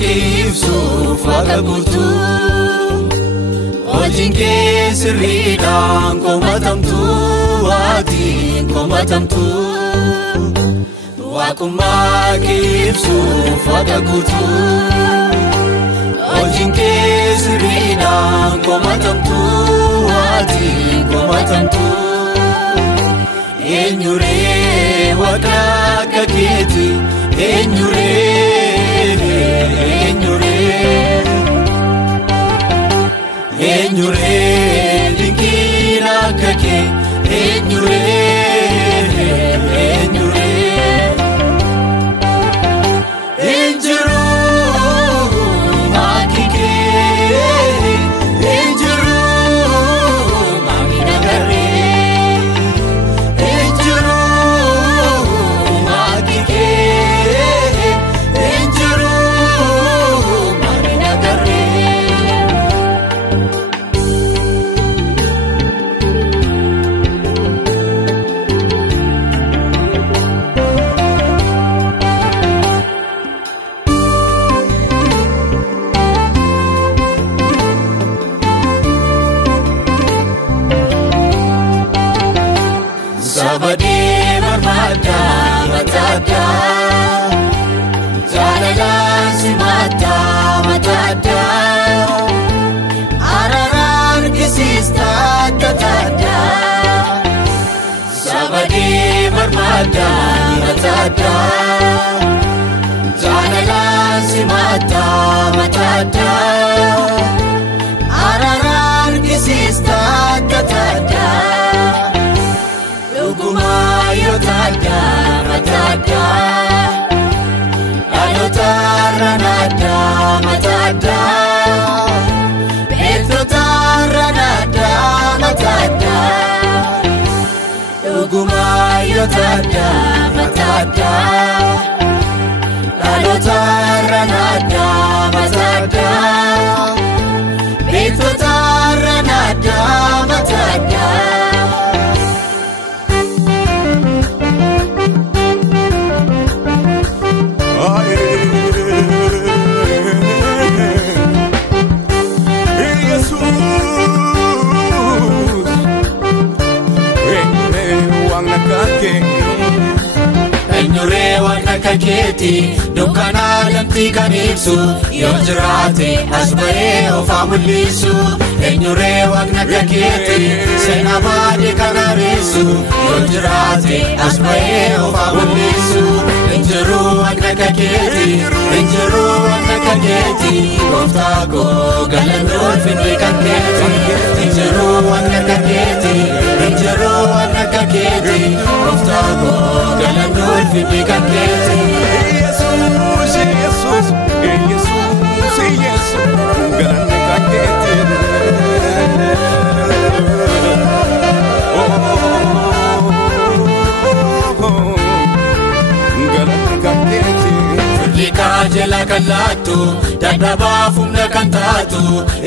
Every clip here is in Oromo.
keefsuuf waaqa guutuu hojiin kee sirriidhaan komatamtuu waatiin komatamtuu waaqummaa keefsuuf waaqa guutuu hojiin kee sirriidhaan komatamtuu waatiin komatamtuu eenyuree waaqa akka keeti eenyuree dinqiin akka kee Sabadee barbaada mataadda jaalalaan si maata mataadda araaraan kisiista tataadda Sabadee barbaada mataadda jaalalaan si maata mataadda araaraan kisiista tataadda Yotada matada alotara nada matada betotara nada matada Uguma yotada matada alotara nada matada betotara nada matada Eenyuree waaqa keeti dukkana lamti kan ibsu yoo jiraate as ba'ee ofaa mul'isu eenyuree waaqa keeti seenaa baadii kan ariisu yoo jiraate as ba'ee ofaa mul'isu injiruu waaqa keeti gooftaa koo galannoon finni kan keeti injiruu waaqa keeti gooftaa koo galannoon finni kan keeti Jesus galannoon kan keeti galannoon kan keeti Lika jala kalatu dadhabaa humna kan taatu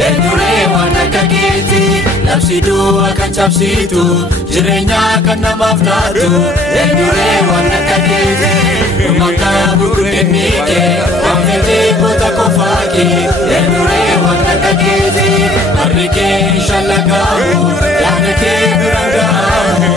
eenyuree waan akka keeti labsiduu kan cabsitu jireenya kan namaaf laatu eenyuree waan akka keeti maqaa gurguddanni kee waan fedhee goota qofaa kee eenyuree waan akka keeti harri kee shallagaamu yaada kee bira ga'aamu